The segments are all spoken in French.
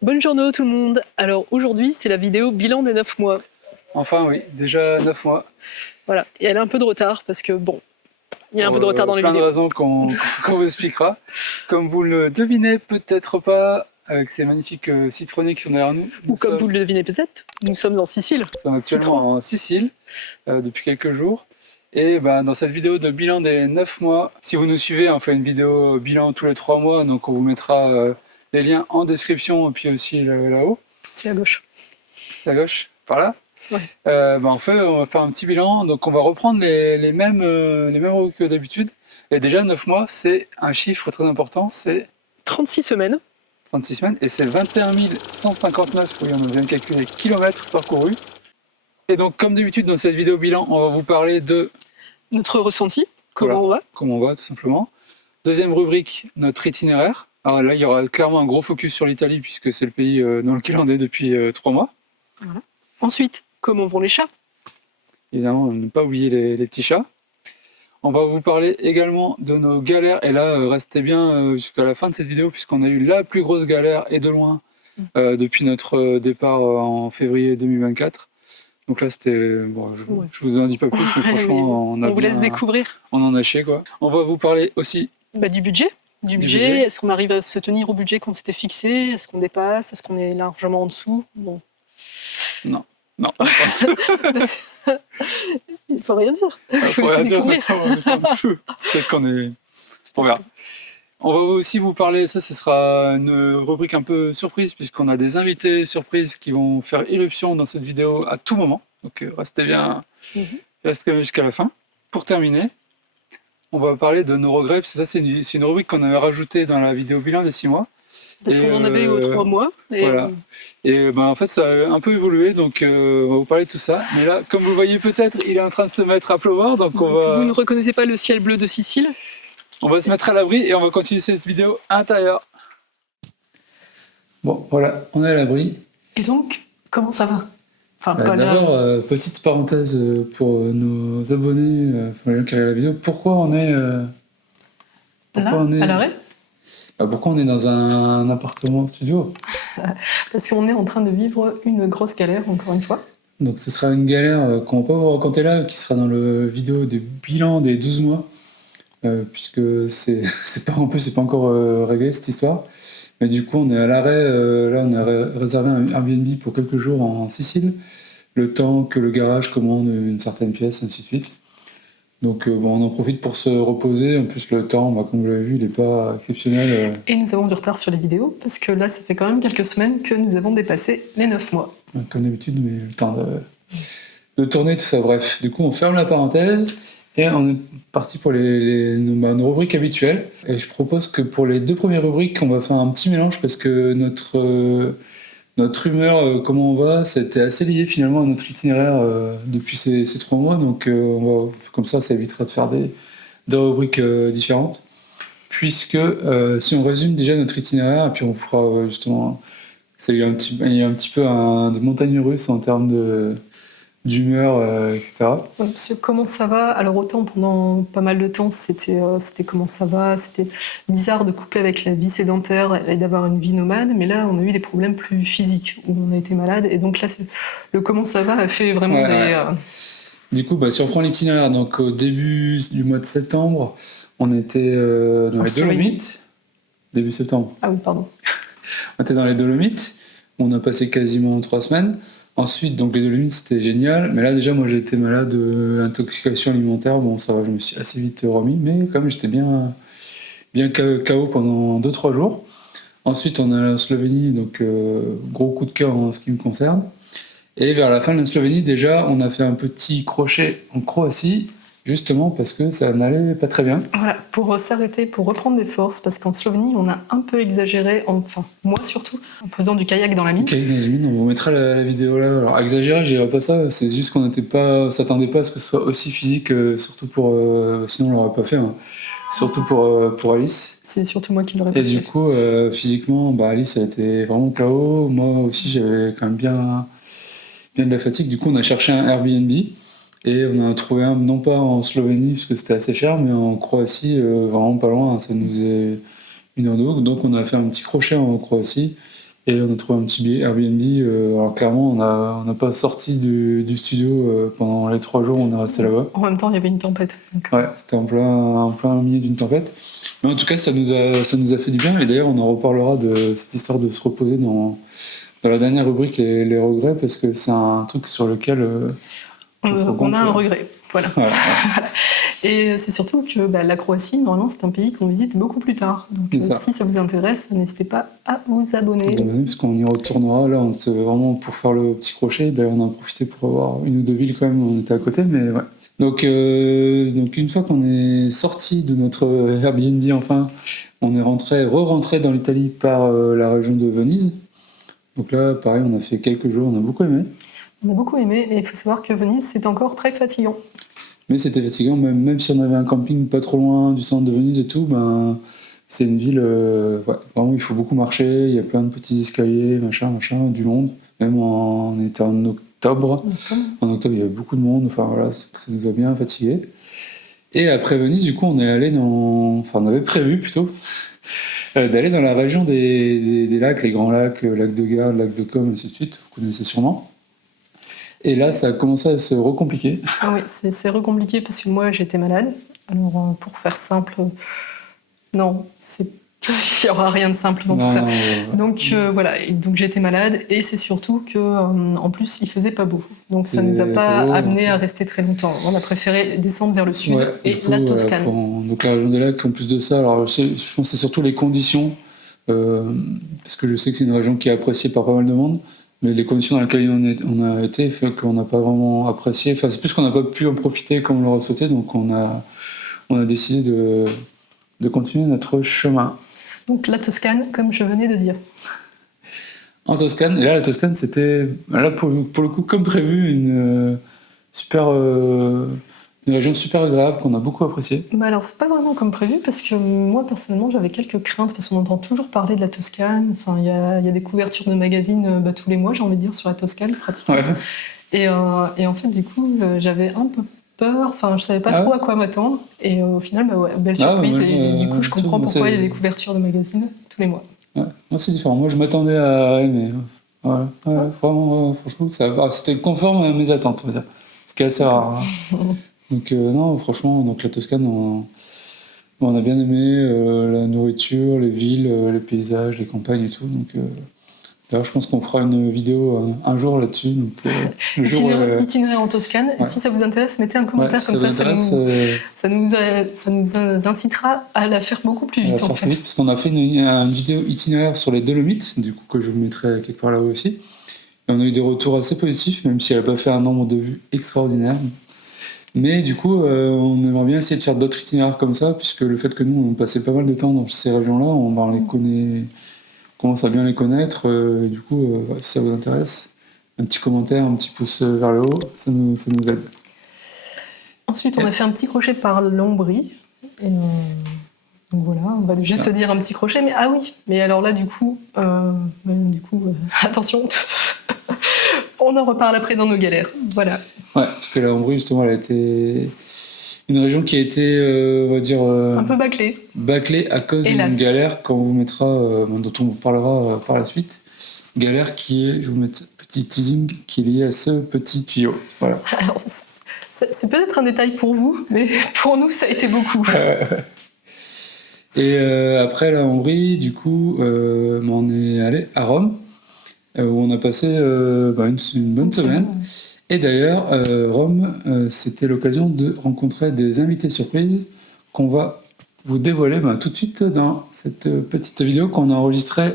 Bonne journée tout le monde. Alors aujourd'hui, c'est la vidéo bilan des 9 mois. Enfin oui, déjà 9 mois. Voilà, et elle a un peu de retard parce que bon, il y a un peu de retard dans les plein de vidéos. raisons qu'on vous expliquera. Comme vous le devinez peut-être pas, avec ces magnifiques citronnés qui sont derrière nous. Ou comme vous le devinez peut-être, nous sommes en Sicile. Nous sommes actuellement en Sicile depuis quelques jours. Et dans cette vidéo de bilan des 9 mois, si vous nous suivez, on fait une vidéo bilan tous les 3 mois, donc on vous mettra les liens en description et puis aussi là-haut. C'est à gauche. C'est à gauche, par là. Ouais. En fait, on va faire un petit bilan, donc on va reprendre les mêmes rubriques que d'habitude. Et déjà 9 mois, c'est un chiffre très important, c'est 36 semaines. 36 semaines, et c'est 21 159, oui on vient de calculer, kilomètres parcourus. Et donc comme d'habitude dans cette vidéo bilan, on va vous parler de notre ressenti, comment on va. Comment on va tout simplement. Deuxième rubrique, notre itinéraire. Alors là il y aura clairement un gros focus sur l'Italie puisque c'est le pays dans lequel on est depuis 3 mois. Voilà. Ensuite, comment vont les chats. Évidemment, ne pas oublier les petits chats. On va vous parler également de nos galères, et là, restez bien jusqu'à la fin de cette vidéo, puisqu'on a eu la plus grosse galère, et de loin, depuis notre départ en février 2024. Donc là, c'était... Bon, je vous en dis pas plus, mais franchement, on vous laisse découvrir. On en a chié, quoi. On va vous parler aussi... du budget. Du budget. Est-ce qu'on arrive à se tenir au budget qu'on s'était fixé? Est-ce qu'on dépasse? Est-ce qu'on est largement en dessous? Bon. Non. Non. Il faut rien dire. Il faut laisser découvrir. Peut-être qu'on est... On verra. On va aussi vous parler, ce sera une rubrique un peu surprise, puisqu'on a des invités surprises qui vont faire irruption dans cette vidéo à tout moment. Donc restez bien jusqu'à la fin. Pour terminer, on va parler de nos regrets, parce que ça c'est une rubrique qu'on avait rajoutée dans la vidéo bilan des 6 mois. Parce qu'on en avait eu 3 mois. Et voilà. Et en fait, ça a un peu évolué, donc on va vous parler de tout ça. Mais là, comme vous le voyez peut-être, il est en train de se mettre à pleuvoir, donc on va... Vous ne reconnaissez pas le ciel bleu de Sicile? On va se mettre à l'abri et on va continuer cette vidéo à l'intérieur. Bon, voilà, on est à l'abri. Et donc, comment ça va? D'abord, petite parenthèse pour nos abonnés, les gens qui regardent la vidéo, pourquoi on est... à l'arrêt? Pourquoi on est dans un appartement studio? Parce qu'on est en train de vivre une grosse galère, encore une fois. Donc ce sera une galère qu'on va pas vous raconter là, qui sera dans le vidéo du bilan des 12 mois, puisque c'est pas encore réglé cette histoire. Mais du coup on est à l'arrêt, là on a réservé un Airbnb pour quelques jours en Sicile, le temps que le garage commande une certaine pièce, ainsi de suite. Donc on en profite pour se reposer. En plus le temps, comme vous l'avez vu, il n'est pas exceptionnel. Et nous avons du retard sur les vidéos, parce que là ça fait quand même quelques semaines que nous avons dépassé les 9 mois. Comme d'habitude, mais le temps de tourner tout ça. Bref, du coup on ferme la parenthèse et on est parti pour nos rubriques habituelles. Et je propose que pour les 2 premières rubriques, on va faire un petit mélange, parce que notre humeur, comment on va, c'était assez lié finalement à notre itinéraire depuis ces 3 mois. Donc comme ça évitera de faire des rubriques différentes. Puisque si on résume déjà notre itinéraire, et puis on fera justement... Il y a un petit peu des montagnes russes en termes d'humeur, etc. Ouais, parce que comment ça va? Alors autant pendant pas mal de temps c'était comment ça va, c'était bizarre de couper avec la vie sédentaire et d'avoir une vie nomade, mais là on a eu des problèmes plus physiques où on a été malade, et donc là le comment ça va a fait vraiment Du coup, si on reprend l'itinéraire, donc au début du mois de septembre, on était dans les Dolomites. Début septembre. Ah oui, pardon. On était dans les Dolomites, on a passé quasiment 3 semaines. Ensuite, donc les Dolomites, c'était génial. Mais là, déjà, moi, j'ai été malade d'intoxication alimentaire. Bon, ça va, je me suis assez vite remis. Mais quand même, j'étais bien KO pendant 2-3 jours. Ensuite, on est allé en Slovénie, donc gros coup de cœur en ce qui me concerne. Et vers la fin de la Slovénie, déjà, on a fait un petit crochet en Croatie, justement parce que ça n'allait pas très bien. Voilà, pour s'arrêter, pour reprendre des forces, parce qu'en Slovénie, on a un peu exagéré, enfin, moi surtout, en faisant du kayak dans la mine. Kayak dans la mine, on vous mettra la vidéo là. Alors, exagéré, je dirais pas ça, c'est juste qu'on s'attendait pas à ce que ce soit aussi physique, surtout pour... sinon, on l'aurait pas fait, hein. Surtout pour Alice. C'est surtout moi qui l'aurais pas fait. Et du coup, physiquement, Alice, elle était vraiment KO. Moi aussi, j'avais quand même bien de la fatigue. Du coup, on a cherché un Airbnb. Et on en a trouvé un, non pas en Slovénie, parce que c'était assez cher, mais en Croatie, vraiment pas loin, ça nous est 1 heure de route. Donc on a fait un petit crochet en Croatie, Et on a trouvé un petit Airbnb. Alors clairement, on n'a pas sorti du studio pendant les 3 jours où on est resté là-bas. En même temps, il y avait une tempête. Donc... Ouais, c'était en plein milieu d'une tempête. Mais en tout cas, ça nous a fait du bien. Et d'ailleurs, on en reparlera de cette histoire de se reposer dans la dernière rubrique, les regrets, parce que c'est un truc sur lequel on a un regret. Voilà. Voilà. Et c'est surtout que la Croatie, normalement, c'est un pays qu'on visite beaucoup plus tard. Donc si ça vous intéresse, n'hésitez pas à vous abonner. Parce qu'on y retournera. Là, vraiment pour faire le petit crochet, on a profité pour avoir une ou deux villes quand même. On était à côté, mais ouais. Donc une fois qu'on est sorti de notre Airbnb, enfin, on est re-rentré dans l'Italie par la région de Venise. Donc là, pareil, on a fait quelques jours, on a beaucoup aimé. On a beaucoup aimé, et il faut savoir que Venise, c'est encore très fatigant. Mais c'était fatigant, même si on avait un camping pas trop loin du centre de Venise et tout, c'est une ville, vraiment il faut beaucoup marcher, il y a plein de petits escaliers, machin, du monde. Même on était en octobre. En octobre, il y avait beaucoup de monde, enfin voilà, ça nous a bien fatigués. Et après Venise, du coup, on avait prévu plutôt d'aller dans la région des lacs, les grands lacs, lac de Garde, lac de Com, ainsi de suite, vous connaissez sûrement. Et là, ça a commencé à se recompliquer. Ah oui, c'est recompliqué parce que moi, j'étais malade. Alors, pour faire simple, non, il n'y aura rien de simple dans tout ça. Donc voilà, donc j'étais malade et c'est surtout que en plus il faisait pas beau. Donc ça nous a pas amené à rester très longtemps. On a préféré descendre vers le sud et la Toscane. Donc la région des lacs, en plus de ça, alors je pense que c'est surtout les conditions, parce que je sais que c'est une région qui est appréciée par pas mal de monde. Mais les conditions dans lesquelles on a été fait qu'on n'a pas vraiment apprécié. Enfin, c'est plus qu'on n'a pas pu en profiter comme on l'aurait souhaité, donc on a décidé de continuer notre chemin. Donc la Toscane, comme je venais de dire. En Toscane, et là la Toscane, c'était là pour le coup comme prévu une région super agréable qu'on a beaucoup appréciée. Alors c'est pas vraiment comme prévu parce que moi personnellement j'avais quelques craintes parce qu'on entend toujours parler de la Toscane. Enfin il y a des couvertures de magazines tous les mois, j'ai envie de dire, sur la Toscane pratiquement. Ouais. Et en fait du coup j'avais un peu peur, enfin je savais pas trop à quoi m'attendre et au final belle surprise et du coup je comprends pourquoi il y a des couvertures de magazines tous les mois. Ouais, c'est différent. Moi je m'attendais à aimer. Voilà. Vraiment, franchement c'était conforme à mes attentes, on va dire. Ce qui est assez rare. Hein. Donc non, franchement, donc la Toscane, on a bien aimé la nourriture, les villes, les paysages, les campagnes et tout. Donc d'ailleurs, je pense qu'on fera une vidéo un jour là-dessus. Donc itinéraire en Toscane. Ouais. Si ça vous intéresse, mettez un commentaire comme ça nous incitera à la faire beaucoup plus vite. En fait. Parce qu'on a fait une vidéo itinéraire sur les Dolomites, du coup que je vous mettrai quelque part là-haut aussi. Et on a eu des retours assez positifs, même si elle n'a pas fait un nombre de vues extraordinaire. Mais du coup, on aimerait bien essayer de faire d'autres itinéraires comme ça, puisque le fait que nous, on passait pas mal de temps dans ces régions-là, on les connaît, commence à bien les connaître. Et du coup, si ça vous intéresse, un petit commentaire, un petit pouce vers le haut, ça nous aide. Ensuite, on a fait un petit crochet par l'Ombrie. Et donc voilà, on va juste se dire un petit crochet. Mais ah oui, mais alors là, du coup, attention. On en reparle après dans nos galères. Voilà. Ouais, parce que la Hongrie, justement, elle a été une région qui a été, on va dire... un peu bâclée. Bâclée à cause d'une galère qu'on vous mettra, dont on vous parlera par la suite. Galère qui est, je vous mets petit teasing, qui est lié à ce petit tuyau. Voilà. Alors, c'est peut-être un détail pour vous, mais pour nous, ça a été beaucoup. Et après la Hongrie, du coup, on est allé à Rome, où on a passé une bonne semaine. Et d'ailleurs, Rome, c'était l'occasion de rencontrer des invités surprises qu'on va vous dévoiler tout de suite dans cette petite vidéo qu'on a enregistrée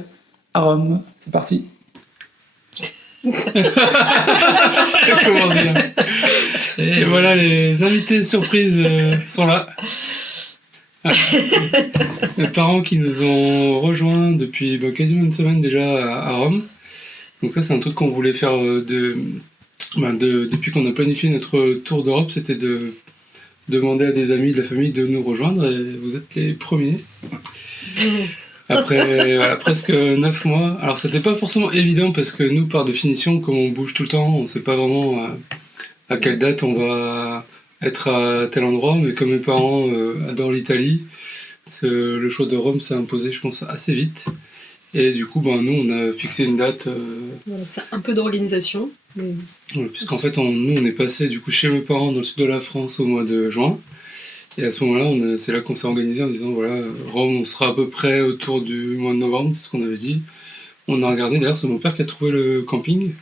à Rome. C'est parti. Comment dire ? Et voilà, les invités surprises sont là. Mes parents qui nous ont rejoints depuis quasiment une semaine déjà à Rome. Donc ça, c'est un truc qu'on voulait faire depuis qu'on a planifié notre tour d'Europe, c'était de demander à des amis de la famille de nous rejoindre, et vous êtes les premiers. Après presque 9 mois. Alors c'était pas forcément évident parce que nous, par définition, comme on bouge tout le temps, on sait pas vraiment à quelle date on va être à tel endroit, mais comme mes parents adorent l'Italie, le choix de Rome s'est imposé, je pense, assez vite. Et du coup, ben, nous, on a fixé une date. Voilà, c'est un peu d'organisation. Mais... Ouais, puisqu'en fait, nous, on est passé du coup chez mes parents dans le sud de la France au mois de juin. Et à ce moment-là, c'est là qu'on s'est organisé en disant voilà, Rome, on sera à peu près autour du mois de novembre, c'est ce qu'on avait dit. On a regardé, d'ailleurs, c'est mon père qui a trouvé le camping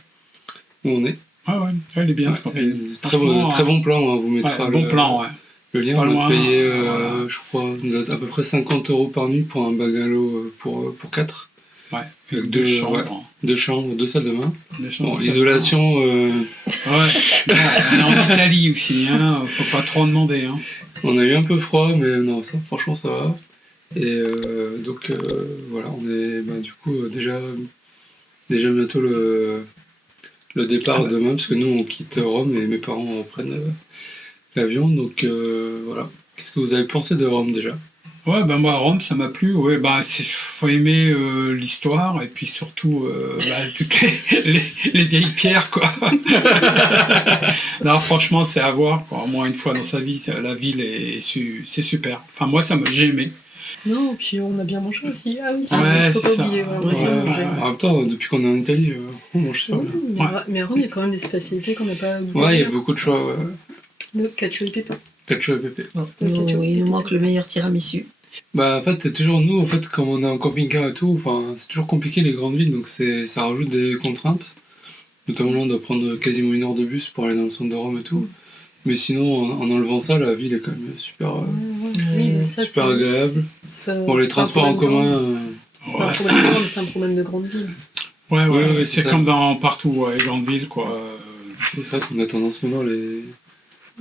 où on est. Ah ouais, il est bien ce camping. Très bon plan, on vous mettra bon plan, ouais. Le lien. Pas on loin, a payé, voilà. je crois, à peu près 50 € par nuit pour un bungalow pour 4. Ouais, avec 2 chambres. Ouais, 2 chambres, 2 salles de bain. Bon, l'isolation... Ouais, bon, on est en Italie aussi, hein, faut pas trop demander. Hein. On a eu un peu froid, mais non, ça, franchement, ça va. Et donc, voilà, on est du coup déjà bientôt le départ demain, parce que nous, on quitte Rome et mes parents reprennent l'avion. Donc, voilà. Qu'est-ce que vous avez pensé de Rome, déjà ? Ouais, moi, Rome, ça m'a plu. Ouais, faut aimer l'histoire et puis surtout toutes les vieilles pierres, quoi. Non, franchement, c'est à voir, quoi. Au moins une fois dans sa vie, la ville, c'est super. Enfin, moi, j'ai aimé. Non, puis on a bien mangé aussi. Ah oui, ouais, faut c'est pas oublier. En même temps, depuis qu'on est en Italie, on mange ça. Mais à Rome, il y a quand même des spécialités qu'on n'a pas goûtées. Ouais, il y a beaucoup de choix. Ouais. Le cacio et pepe. Cacio et pepe. Bon, il nous manque le meilleur tiramisu. En fait, c'est toujours nous, en fait, comme on est en camping-car et tout, c'est toujours compliqué les grandes villes, donc ça rajoute des contraintes. Notamment là, on doit prendre quasiment 1 heure de bus pour aller dans le centre de Rome et tout. Mais sinon, en enlevant ça, la ville est quand même super, super agréable. Bon, les transports en commun... C'est pas un problème de grande, c'est un problème de grande ville. Ouais, c'est comme partout, les grandes villes, quoi. C'est vrai qu'on a tendance maintenant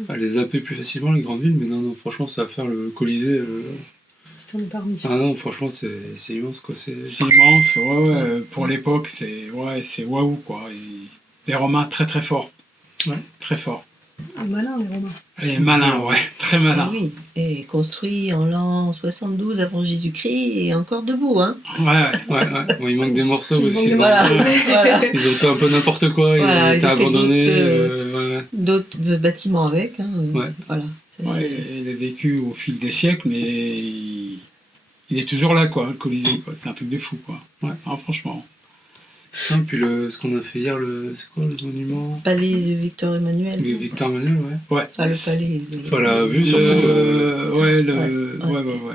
à les zapper plus facilement, les grandes villes, mais non, franchement, ça va faire le Colisée... On est parmi. Ah non, franchement, c'est immense, quoi. C'est immense, ouais. Pour l'époque, c'est waouh, quoi. Les Romains, très très forts. Ouais, très forts. Malins, les Romains. Et malins, ouais, très malins. Oui, et construit en l'an 72 avant Jésus-Christ et encore debout, hein. Ouais. Bon, il manque des morceaux aussi. Voilà. Ils ont fait un peu n'importe quoi, ils ont été abandonnés. D'autres bâtiments avec, hein. Voilà. Il a vécu au fil des siècles, mais il est toujours là, quoi, le Colisée, quoi. C'est un truc de fou, quoi. Ouais, non, franchement. Et puis ce qu'on a fait hier, c'est quoi le monument ? Palais de Victor Emmanuel. Le Victor Emmanuel, ouais. Enfin, le palais. Enfin, la vue surtout.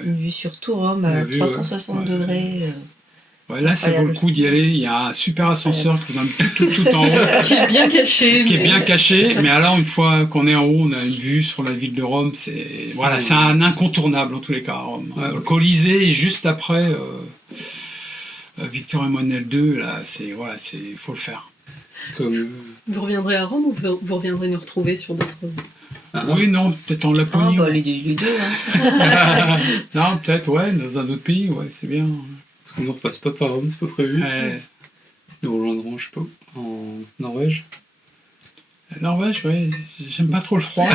Une vue sur tout Rome à 360 degrés. Ouais, là, ça vaut le coup d'y aller. Il y a un super ascenseur qui vous emmène tout en haut. Qui est bien caché. Bien caché. Mais alors, une fois qu'on est en haut, on a une vue sur la ville de Rome. C'est un incontournable, en tous les cas, à Rome. Le Colisée, et juste après, Victor Emmanuel II, là, faut le faire. Vous reviendrez à Rome ou vous reviendrez nous retrouver sur d'autres... Oui, non, peut-être en Laponie. Les deux, hein. Non, peut-être, dans un autre pays, c'est bien. On ne repasse pas par Rome, c'est pas prévu. Nous rejoindrons, je sais pas, en Norvège. Norvège, j'aime pas trop le froid.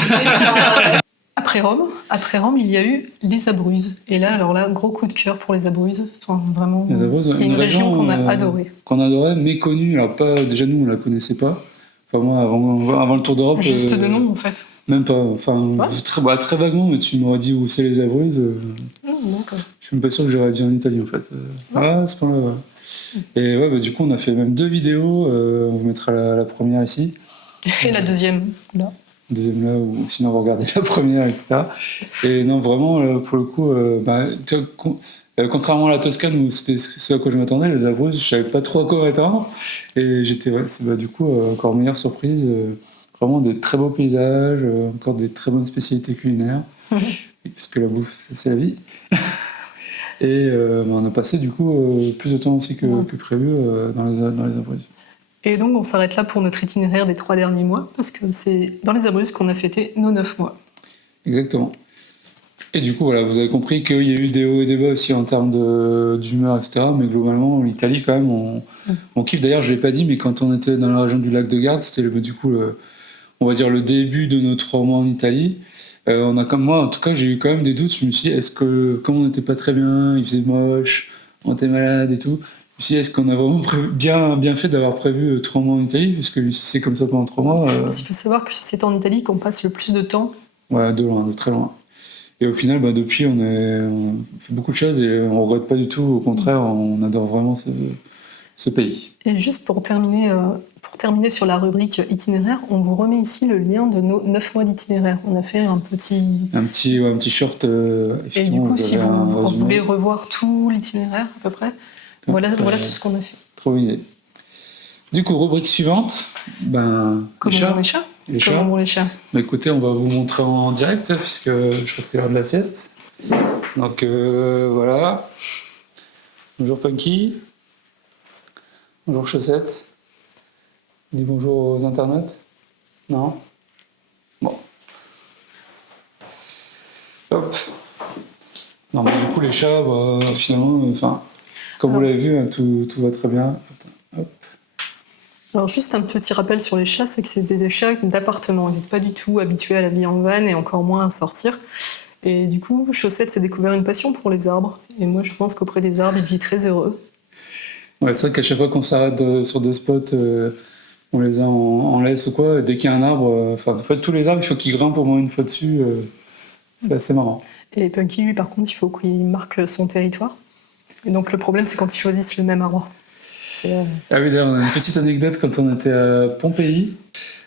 Après Rome, il y a eu les Abruzzes. Et là, gros coup de cœur pour les Abruzzes. Enfin, vraiment, c'est une région qu'on a adorée. Qu'on adorait, méconnue. Alors déjà nous, on la connaissait pas. Enfin moi, avant le Tour d'Europe... Juste de nom, en fait. Même pas. Enfin, très vaguement, mais tu m'aurais dit où c'est les Abruzzes. D'accord. Je suis même pas sûr que j'aurais dit en Italie, en fait. À ce point-là, Et du coup, on a fait même 2 vidéos. On vous mettra la première ici. Et la deuxième, là. Deuxième là, ou sinon vous regardez la première, etc. Et non, vraiment, pour le coup, contrairement à la Toscane où c'était ce à quoi je m'attendais, les Abruzzes, je savais pas trop à quoi m'attendre. Et j'étais, du coup, encore meilleure surprise. Vraiment des très beaux paysages, encore des très bonnes spécialités culinaires, puisque la bouffe, c'est la vie. Et on a passé, du coup, plus de temps aussi que prévu dans les Abruzzes. Et donc, on s'arrête là pour notre itinéraire des 3 derniers mois, parce que c'est dans les Abruzzes qu'on a fêté nos 9 mois. Exactement. Et du coup, vous avez compris qu'il y a eu des hauts et des bas aussi en termes d'humeur, etc. Mais globalement, l'Italie, quand même, on kiffe. D'ailleurs, je ne l'ai pas dit, mais quand on était dans la région du lac de Garde, c'était on va dire le début de nos 3 mois en Italie. Moi, en tout cas, j'ai eu quand même des doutes. Je me suis dit, est-ce que, comme on n'était pas très bien, il faisait moche, on était malade et tout, est-ce qu'on a vraiment bien fait d'avoir prévu 3 mois en Italie, puisque si c'est comme ça pendant 3 mois... Il faut savoir que c'est en Italie qu'on passe le plus de temps. Ouais, de loin, de très loin. Et au final, depuis, on fait beaucoup de choses et on regrette pas du tout. Au contraire, on adore vraiment ce pays. Et juste pour terminer sur la rubrique itinéraire, on vous remet ici le lien de nos 9 mois d'itinéraire. On a fait un petit short. Et du coup, si vous résumé. voulez revoir tout l'itinéraire à peu près, voilà tout ce qu'on a fait. Trop bonne idée. Du coup, rubrique suivante, Comment les chats. Les chats. Comment vont les chats? Écoutez, on va vous montrer en direct, ça, puisque je crois que c'est l'heure de la sieste. Donc voilà. Bonjour Punky. Bonjour Chaussette. Dis bonjour aux internautes. Non? Bon. Hop. Non, mais du coup, les chats, finalement, comme vous l'avez vu, hein, tout va très bien. Hop. Alors juste un petit rappel sur les chats, c'est que c'est des chats d'appartement. Ils n'étaient pas du tout habitués à la vie en van et encore moins à sortir. Et du coup, Chaussette s'est découvert une passion pour les arbres. Et moi, je pense qu'auprès des arbres, il vit très heureux. Ouais, c'est vrai qu'à chaque fois qu'on s'arrête sur des spots, on les a en laisse ou quoi. Dès qu'il y a un arbre, en fait, tous les arbres, il faut qu'ils grimpent au moins une fois dessus. C'est assez marrant. Et Punky, lui, par contre, il faut qu'il marque son territoire. Et donc, le problème, c'est quand ils choisissent le même arbre. Ah oui, d'ailleurs, on a une petite anecdote quand on était à Pompéi.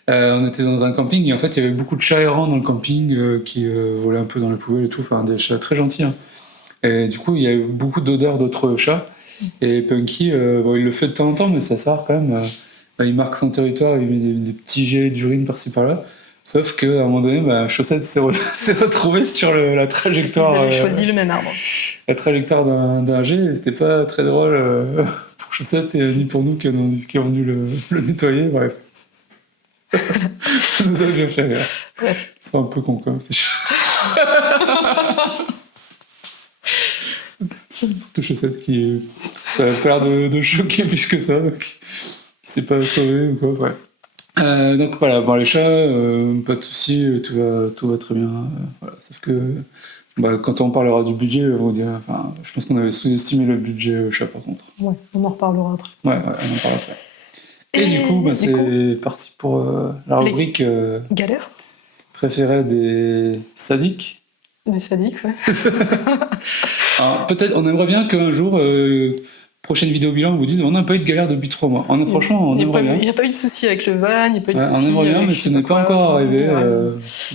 On était dans un camping et en fait, il y avait beaucoup de chats errants dans le camping qui volaient un peu dans les poubelles et tout. Enfin, des chats très gentils. Hein. Et du coup, il y avait beaucoup d'odeurs d'autres chats. Et Punky, il le fait de temps en temps, mais ça sert quand même. Il marque son territoire, il met des petits jets d'urine par-ci par-là. Sauf qu'à un moment donné, Chaussette s'est retrouvée sur la trajectoire. Ils avaient choisi le même arbre. La trajectoire d'un jet, et c'était pas très drôle pour Chaussette et ni pour nous qui avons venu le nettoyer. Bref. Ça nous a bien fait rire. Bref. C'est un peu con quand même. Surtout Chaussette ça a pas l'air de choquer plus que ça, qui s'est pas sauvé ou quoi, bref. Donc voilà, les chats, pas de soucis, tout va très bien. Voilà. Sauf que quand on parlera du budget, on va dire, je pense qu'on avait sous-estimé le budget chat par contre. Ouais, on en reparlera après. Ouais, on en parlera après. Et du coup, c'est parti pour la rubrique galère préférée des sadiques. Des sadiques, ouais. Alors, peut-être, on aimerait bien qu'un jour, prochaine vidéo bilan, on vous dise on n'a pas eu de galère depuis 3 mois. Franchement, on aimerait bien. Il n'y a pas eu de souci avec le van, il n'y a pas eu de souci. On aimerait bien, mais ce n'est pas encore arrivé.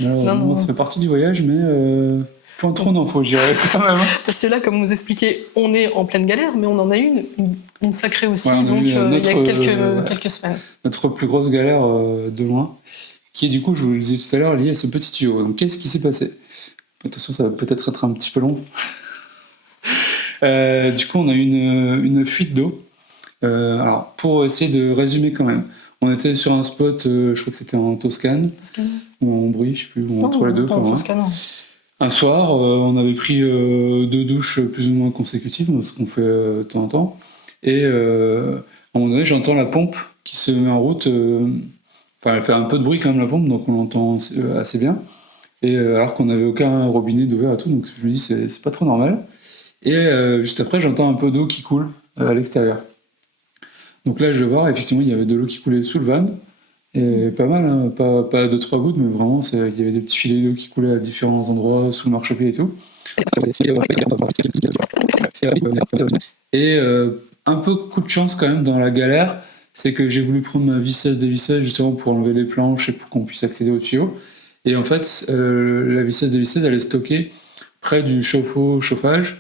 Non. Ça fait partie du voyage, mais point trop d'infos, je dirais quand même. Parce que là, comme vous expliquez, on est en pleine galère, mais on en a une sacrée aussi, donc il y a quelques semaines. Notre plus grosse galère de loin, qui est du coup, je vous le disais tout à l'heure, liée à ce petit tuyau. Donc qu'est-ce qui s'est passé? Attention, ça va peut-être être un petit peu long. Du coup, on a eu une fuite d'eau. Alors, pour essayer de résumer quand même, on était sur un spot, je crois que c'était en Toscane, ou en Brie, je sais plus, ou entre les deux. En Toscane. Un soir, on avait pris 2 douches plus ou moins consécutives, ce qu'on fait de temps en temps. Et à un moment donné, j'entends la pompe qui se met en route. Elle fait un peu de bruit quand même, la pompe, donc on l'entend assez bien. Et alors qu'on n'avait aucun robinet d'ouvert et tout, donc je me dis c'est pas trop normal. Et juste après, j'entends un peu d'eau qui coule à l'extérieur. Donc là, je vais voir, effectivement, il y avait de l'eau qui coulait sous le van, et pas mal, hein, pas 2-3 gouttes, mais vraiment, il y avait des petits filets d'eau qui coulaient à différents endroits, sous le marchepied et tout. Et un peu coup de chance quand même dans la galère, c'est que j'ai voulu prendre ma visseuse dévisseuse justement pour enlever les planches et pour qu'on puisse accéder au tuyau. Et en fait, la visseuse dévisseuse, elle est stockée près du chauffe-eau-chauffage.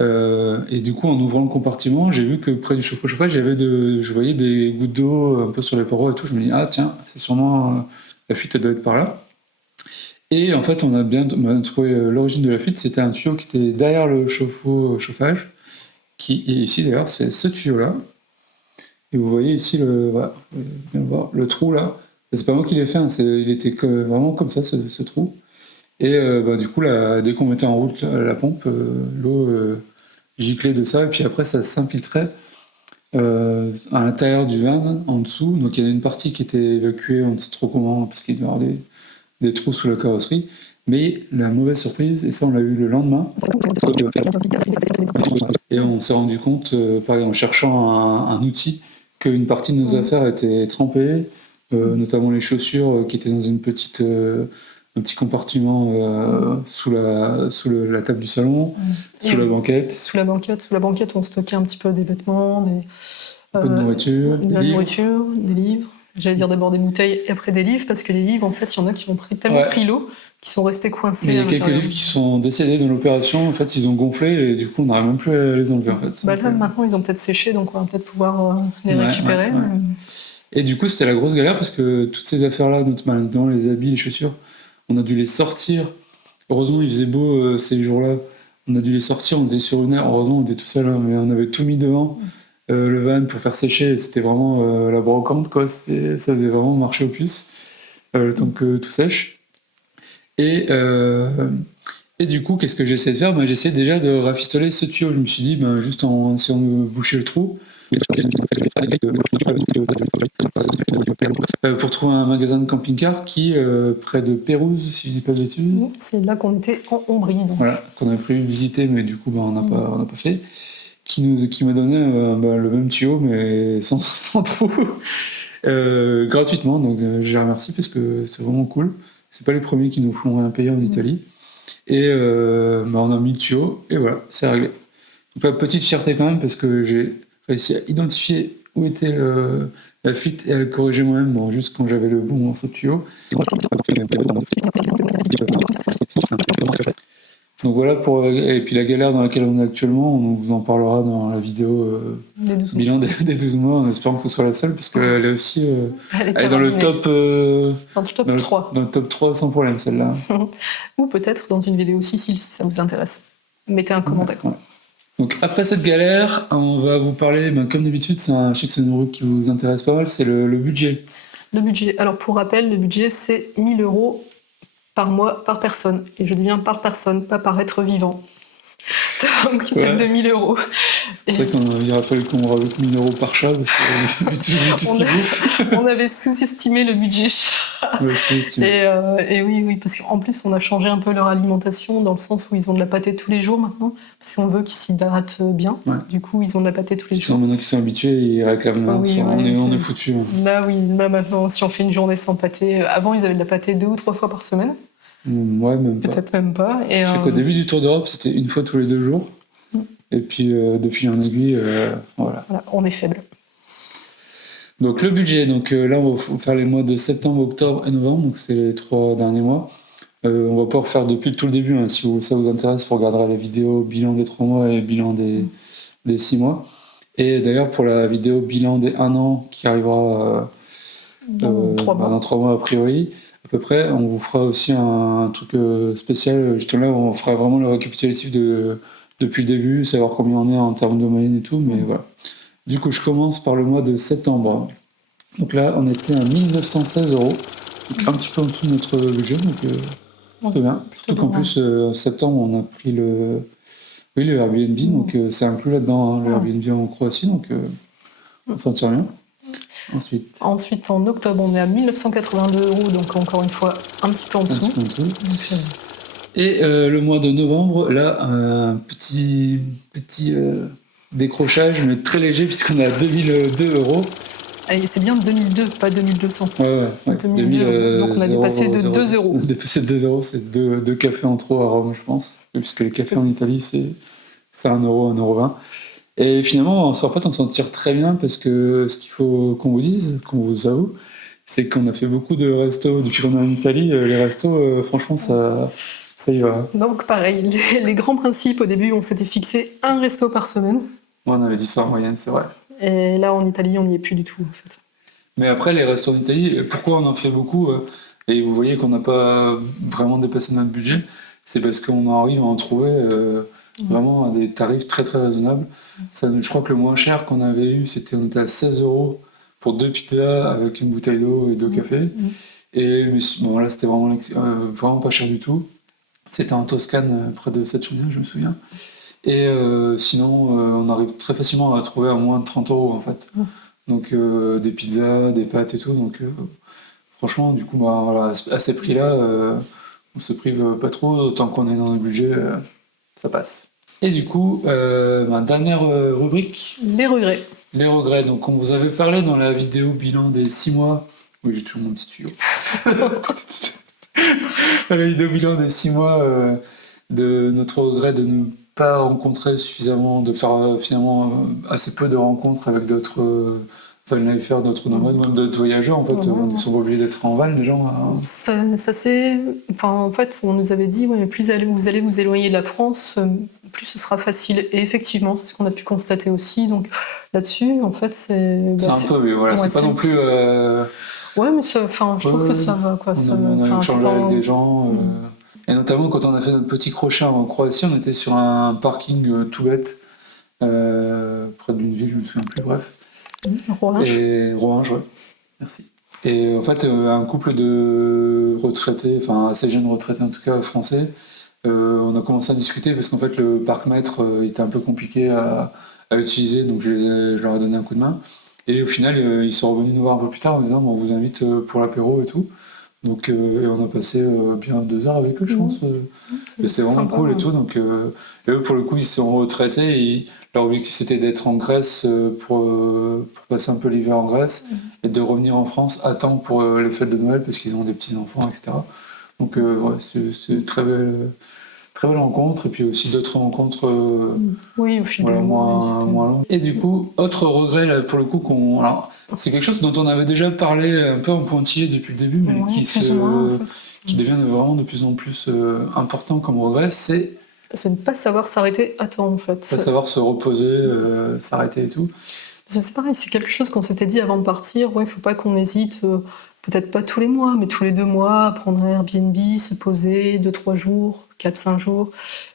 Et du coup, en ouvrant le compartiment, j'ai vu que près du chauffe-eau-chauffage, je voyais des gouttes d'eau un peu sur les parois et tout. Je me dis, ah tiens, c'est sûrement la fuite, elle doit être par là. Et en fait, on a bien trouvé l'origine de la fuite. C'était un tuyau qui était derrière le chauffe-eau-chauffage, qui est ici d'ailleurs, c'est ce tuyau-là. Et vous voyez ici, voilà, vous pouvez bien voir, le trou là. C'est pas moi qui l'ai fait, hein, il était vraiment comme ça, ce trou. Et du coup, dès qu'on mettait en route la pompe, l'eau giclait de ça, et puis après, ça s'infiltrait à l'intérieur du van, en dessous. Donc il y a une partie qui était évacuée, on ne sait trop comment, parce qu'il doit y avoir des trous sous la carrosserie. Mais la mauvaise surprise, et ça on l'a eu le lendemain, et on s'est rendu compte, en cherchant un outil, qu'une partie de nos affaires était trempée, notamment les chaussures qui étaient dans une petite un petit compartiment sous la table du salon, sous la banquette. Sous la banquette, on stockait un petit peu des vêtements, Un peu de nourriture, de la nourriture, des livres. J'allais dire d'abord des bouteilles et après des livres, parce que les livres, en fait, il y en a qui ont tellement pris l'eau qu'ils sont restés coincés. Mais il y à a quelques l'intérieur. livres qui sont décédés dans l'opération, en fait, ils ont gonflé et du coup, on n'arrive même plus à les enlever, en fait. Bah là, maintenant, ils ont peut-être séché, donc on va peut-être pouvoir les récupérer. Ouais. Et du coup, c'était la grosse galère parce que toutes ces affaires-là, notamment les habits, les chaussures, on a dû les sortir. Heureusement, il faisait beau ces jours-là. On a dû les sortir, on était sur une aire. Heureusement, on était tout seul, hein, mais on avait tout mis devant. Le van pour faire sécher, c'était vraiment la brocante, quoi. Ça faisait vraiment marcher aux puces le temps que tout sèche. Et du coup, qu'est-ce que j'essaie de faire? J'essaie déjà de rafistoler ce tuyau. Je me suis dit, juste en essayant de boucher le trou, pour trouver un magasin de camping-car qui, près de Pérouse, si je dis pas de bêtises. C'est là qu'on était en Ombrie. Donc. Voilà, qu'on avait prévu visiter, mais du coup, on n'a pas fait. Qui m'a donné le même tuyau, mais sans trou, gratuitement. Donc, je les remercie parce que c'est vraiment cool. C'est pas les premiers qui nous font rien payer en Italie. Et on a mis le tuyau, et voilà, c'est réglé. Donc, la petite fierté quand même, parce que j'ai réussi à identifier où était la fuite et à le corriger moi-même, juste quand j'avais le bon morceau de tuyau. Donc voilà, et puis la galère dans laquelle on est actuellement, on vous en parlera dans la vidéo bilan des 12 mois, en espérant que ce soit la seule, parce qu'elle est aussi elle est dans le top, dans le top 3. Dans le top 3 sans problème, celle-là. Ou peut-être dans une vidéo Sicile, si ça vous intéresse. Mettez un commentaire. Ouais. Donc après cette galère, on va vous parler, comme d'habitude, je sais que c'est une rubrique qui vous intéresse pas mal, c'est le budget. Le budget. Alors pour rappel, le budget c'est 1 000 € par mois, par personne. Et je dis bien par personne, pas par être vivant. Donc c'est 2 000 €. C'est vrai qu'il aurait fallu qu'on rajoute 1 000 € par chat, parce que vu tout ce qu'il bouffe. On avait sous-estimé le budget chat. Ouais, sous-estimé. Et oui, parce qu'en plus on a changé un peu leur alimentation, dans le sens où ils ont de la pâtée tous les jours maintenant, parce qu'on veut qu'ils s'hydratent bien. Ouais. Du coup, ils ont de la pâtée tous les jours. Maintenant qu'ils sont habitués, ils réclament. On est foutus. Là maintenant, si on fait une journée sans pâté, avant ils avaient de la pâté 2 ou 3 fois par semaine. Ouais, même pas. Peut-être même pas. Je sais qu'au début du Tour d'Europe, c'était une fois tous les 2 jours. Et puis, de fil en aiguille, voilà. On est faible. Donc, le budget. Donc, là, on va faire les mois de septembre, octobre et novembre. Donc, c'est les 3 derniers mois. On va pas refaire depuis tout le début. Hein. Si ça vous intéresse, vous regarderez la vidéo bilan des 3 mois et bilan des 6 mois. Et d'ailleurs, pour la vidéo bilan des 1 an qui arrivera dans 3 mois. Dans 3 mois, a priori, à peu près, on vous fera aussi un truc spécial. Justement, là, on fera vraiment le récapitulatif depuis le début, savoir combien on est en termes de moyenne et tout. Mais voilà. Du coup, je commence par le mois de septembre. Donc là, on était à 1 916 €. Donc un petit peu en dessous de notre budget. Donc, c'est bien. Surtout qu'en plus, en septembre, on a pris le Airbnb. Donc, c'est inclus là-dedans, le Airbnb en Croatie. Donc, on s'en tire bien. Ensuite, en octobre, on est à 1 982 €, donc encore une fois, un petit peu en dessous. Et le mois de novembre, là, un petit décrochage, mais très léger, puisqu'on est à 2002 €. Et c'est bien 2002, pas 2200. Ouais. 2002, donc on a dépassé de 2 €. On a dépassé de 2 €, c'est deux cafés en trop à Rome, je pense. Puisque les cafés en Italie, c'est 1 €, 1,20 €. Et finalement, en fait, on s'en tire très bien, parce que ce qu'il faut qu'on vous dise, qu'on vous avoue, c'est qu'on a fait beaucoup de restos depuis qu'on est en Italie. Les restos, franchement, ça y va. Donc pareil, les grands principes, au début, on s'était fixé un resto par semaine. On avait dit ça en moyenne, c'est vrai. Et là, en Italie, on n'y est plus du tout, en fait. Mais après, les restos en Italie, pourquoi on en fait beaucoup, et vous voyez qu'on n'a pas vraiment dépassé notre budget, c'est parce qu'on arrive à en trouver vraiment à des tarifs très très raisonnables. Ça, je crois que le moins cher qu'on avait eu, on était à 16 € pour 2 pizzas avec une bouteille d'eau et 2 cafés. Mais bon, là, c'était vraiment pas cher du tout. C'était en Toscane, près de Saturnin, je me souviens. Et sinon, on arrive très facilement à trouver à moins de 30 € en fait. Donc des pizzas, des pâtes et tout. Donc franchement, du coup, voilà, à ces prix-là, on se prive pas trop. Tant qu'on est dans le budget, ça passe. Et du coup, ma dernière rubrique. Les regrets. Les regrets. Donc on vous avait parlé dans la vidéo bilan des 6 mois. Oui, j'ai toujours mon petit tuyau. La vidéo bilan des 6 mois de notre regret de ne pas rencontrer suffisamment, de faire finalement assez peu de rencontres avec d'autres van faire d'autres nomades, même d'autres voyageurs en fait. On ne sont pas obligés d'être en van, les gens. Ça c'est. Enfin, en fait, on nous avait dit, ouais, mais plus vous allez vous éloigner de la France, plus ce sera facile. Et effectivement, c'est ce qu'on a pu constater aussi. Donc là-dessus, en fait, c'est. C'est un peu, mais voilà, c'est pas non plus. Ouais, mais je trouve que ça va, quoi. On a échangé avec des gens. Et notamment quand on a fait notre petit crochet en Croatie, on était sur un parking tout bête, près d'une ville, je me souviens plus, bref. Roange, ouais. Merci. Et en fait, un couple de retraités, enfin assez jeunes retraités en tout cas français, on a commencé à discuter parce qu'en fait le parc-mètre était un peu compliqué à utiliser, donc je leur ai donné un coup de main. Et au final, ils sont revenus nous voir un peu plus tard en disant on vous invite pour l'apéro et tout. Donc, et on a passé bien 2 heures avec eux, je pense. Et c'était vraiment cool et tout. Donc, et eux, pour le coup, ils se sont retraités. Et leur objectif, c'était d'être en Grèce pour passer un peu l'hiver en Grèce et de revenir en France à temps pour les fêtes de Noël parce qu'ils ont des petits-enfants, etc. Donc, ouais, c'est une très belle rencontre. Et puis aussi d'autres rencontres oui, au final, moins longues. Et du coup, autre regret, là, pour le coup, alors, c'est quelque chose dont on avait déjà parlé un peu en pointillé depuis le début, mais qui devient vraiment de plus en plus important comme regret, c'est de ne pas savoir s'arrêter à temps, en fait. Pas savoir se reposer, s'arrêter et tout. C'est pareil, c'est quelque chose qu'on s'était dit avant de partir. Ouais, il ne faut pas qu'on hésite, peut-être pas tous les mois, mais tous les 2 mois, à prendre un Airbnb, se poser 2-3 jours, 4-5 jours,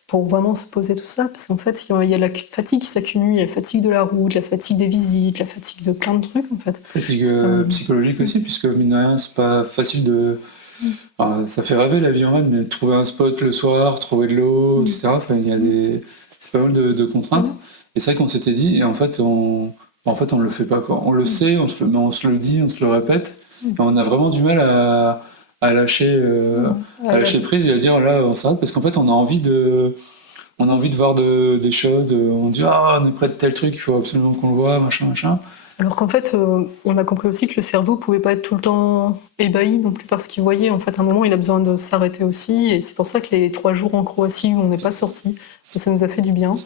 pour vraiment se poser tout ça. Parce qu'en fait, il y a la fatigue qui s'accumule, il y a la fatigue de la route, la fatigue des visites, la fatigue de plein de trucs, en fait. Fatigue psychologique aussi, puisque mine de rien, c'est pas facile de... Enfin, ça fait rêver la vie en van, mais trouver un spot le soir, trouver de l'eau, etc. Enfin, il y a c'est pas mal de contraintes. Et c'est vrai qu'on s'était dit, et en fait, on le fait pas, quoi. On le sait, on se le dit, on se le répète, et on a vraiment du mal à lâcher prise et à dire là, on s'arrête, parce qu'en fait, on a envie de voir des choses, on dit on est près de tel truc, il faut absolument qu'on le voit, machin. Alors qu'en fait, on a compris aussi que le cerveau pouvait pas être tout le temps ébahi non plus par ce qu'il voyait. En fait, à un moment, il a besoin de s'arrêter aussi. Et c'est pour ça que les 3 jours en Croatie où on n'est pas sorti, ça nous a fait du bien.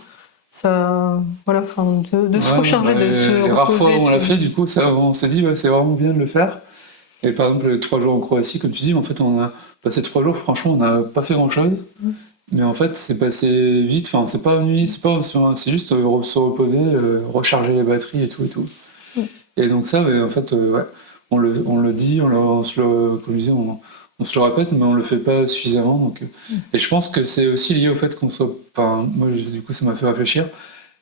Ça, voilà, de se recharger, de se reposer. Les rares fois où on l'a fait, du coup, on s'est dit, c'est vraiment bien de le faire. Et par exemple, les 3 jours en Croatie, comme tu dis, en fait, on a passé 3 jours, franchement, on n'a pas fait grand-chose. Mais en fait, c'est passé vite. Enfin, c'est pas ennuyé, c'est juste se reposer, recharger les batteries et tout. Et donc ça, en fait, on le dit, comme je disais, on se le répète, mais on le fait pas suffisamment. Donc, et je pense que c'est aussi lié au fait qu'on soit... Enfin, moi, du coup, ça m'a fait réfléchir.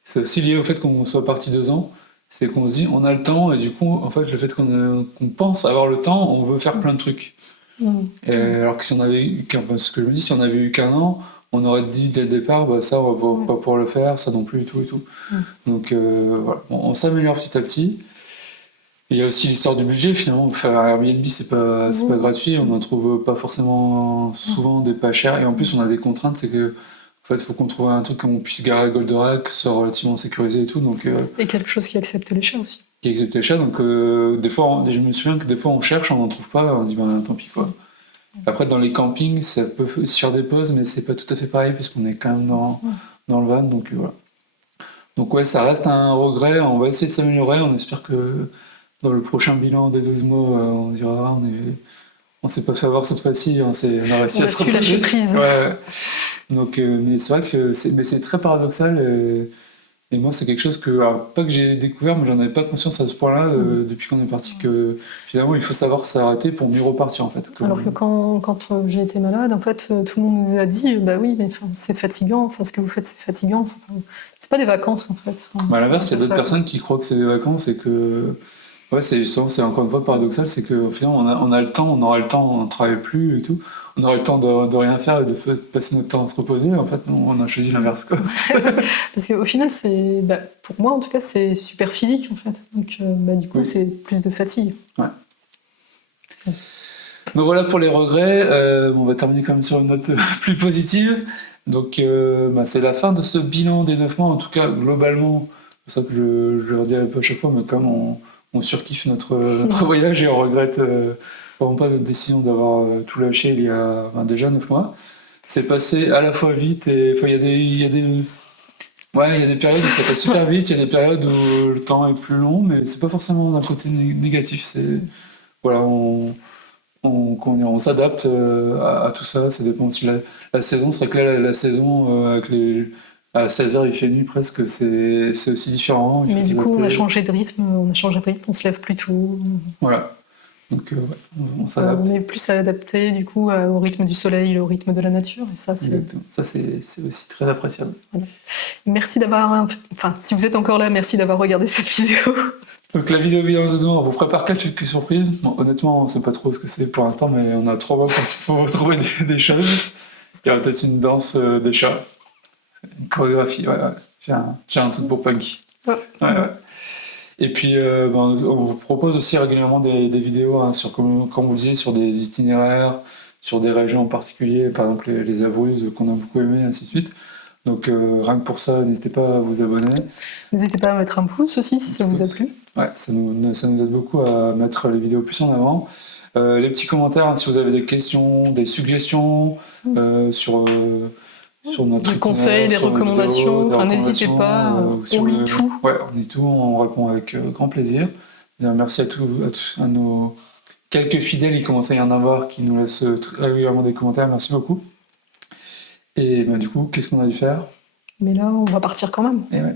C'est aussi lié au fait qu'on soit parti 2 ans. C'est qu'on se dit, on a le temps, et du coup, en fait, le fait qu'on pense avoir le temps, on veut faire plein de trucs. Et alors que si on avait eu ce que je me dis, si on avait eu qu'1 an, on aurait dit dès le départ, ça, on va pas pouvoir le faire, ça non plus, et tout. Donc, voilà. On s'améliore petit à petit. Il y a aussi l'histoire du budget, finalement. Faire un Airbnb, c'est pas gratuit. On n'en trouve pas forcément souvent des pas chers. Et en plus, on a des contraintes, c'est que en fait, il faut qu'on trouve un truc qu'on puisse garer à Goldorak, que ce soit relativement sécurisé et tout. Donc, et quelque chose qui accepte les chats aussi. Qui accepte les chats. Donc, des fois, je me souviens que des fois, on cherche, on n'en trouve pas, on dit, tant pis, quoi. Après, dans les campings, ça peut se faire des pauses, mais c'est pas tout à fait pareil, puisqu'on est quand même dans le van. Donc, voilà. Donc, ouais, ça reste un regret. On va essayer de s'améliorer. On espère que dans le prochain bilan des 12 mots, on dira on s'est pas fait avoir cette fois-ci, on a réussi à se reposer. Lâcher prise. Ouais. Donc, mais c'est vrai que c'est très paradoxal. Et moi, c'est quelque chose pas que j'ai découvert, mais j'en avais pas conscience à ce point-là depuis qu'on est parti, que finalement, il faut savoir s'arrêter pour mieux repartir, en fait. Alors que quand j'ai été malade, en fait, tout le monde nous a dit, oui, mais c'est fatigant, ce que vous faites, c'est fatigant. C'est pas des vacances, en fait. À l'inverse, il y a d'autres personnes qui croient que c'est des vacances et que... Ouais, c'est encore une fois paradoxal, c'est qu'au final, on a le temps, on aura le temps, on ne travaille plus et tout. On aura le temps de rien faire et de passer notre temps à se reposer. En fait, on a choisi l'inverse, quoi. Parce qu'au final, pour moi, en tout cas, c'est super physique, en fait. Donc, du coup, c'est plus de fatigue. Ouais. Donc voilà pour les regrets. On va terminer quand même sur une note plus positive. Donc, c'est la fin de ce bilan des 9 mois. En tout cas, globalement, c'est pour ça que je le redis un peu à chaque fois, mais comme on surkiffe notre voyage et on regrette vraiment pas notre décision d'avoir tout lâché il y a déjà 9 mois. C'est passé à la fois vite et il y a des périodes où ça passe super vite, il y a des périodes où le temps est plus long, mais c'est pas forcément d'un côté négatif. Voilà, on s'adapte à tout ça. Ça dépend aussi de la saison. C'est vrai que là, la saison à 16h il fait nuit presque, c'est aussi différent. Mais du coup, on a changé de rythme, on se lève plus tôt. Voilà. Donc, on s'adapte. On est plus adapté du coup au rythme du soleil, au rythme de la nature, et ça, c'est. Exactement. Ça, c'est aussi très appréciable. Voilà. Merci d'avoir. Enfin, si vous êtes encore là, merci d'avoir regardé cette vidéo. Donc, la vidéo on vous prépare quelques surprises. Bon, honnêtement, on sait pas trop ce que c'est pour l'instant, mais on a 3 mois pour trouver des choses. Il y aura peut-être une danse des chats, une chorégraphie. Ouais. J'ai un truc pour Punky. Ouais. Et puis, on vous propose aussi régulièrement des vidéos sur, comme vous le disiez, sur des itinéraires, sur des régions en particulier, par exemple les Abruzzes qu'on a beaucoup aimé, ainsi de suite. Donc, rien que pour ça, n'hésitez pas à vous abonner. N'hésitez pas à mettre un pouce aussi si ça vous a plu. Ouais, ça nous aide beaucoup à mettre les vidéos plus en avant. Les petits commentaires, si vous avez des questions, des suggestions sur notre des conseils, des recommandations, n'hésitez pas, on lit tout. Ouais, on lit tout, on répond avec grand plaisir. Bien, merci à nos quelques fidèles, il commence à y en avoir qui nous laissent régulièrement des commentaires, merci beaucoup. Et du coup, qu'est-ce qu'on a dû faire? Mais là, on va partir quand même. Et ouais.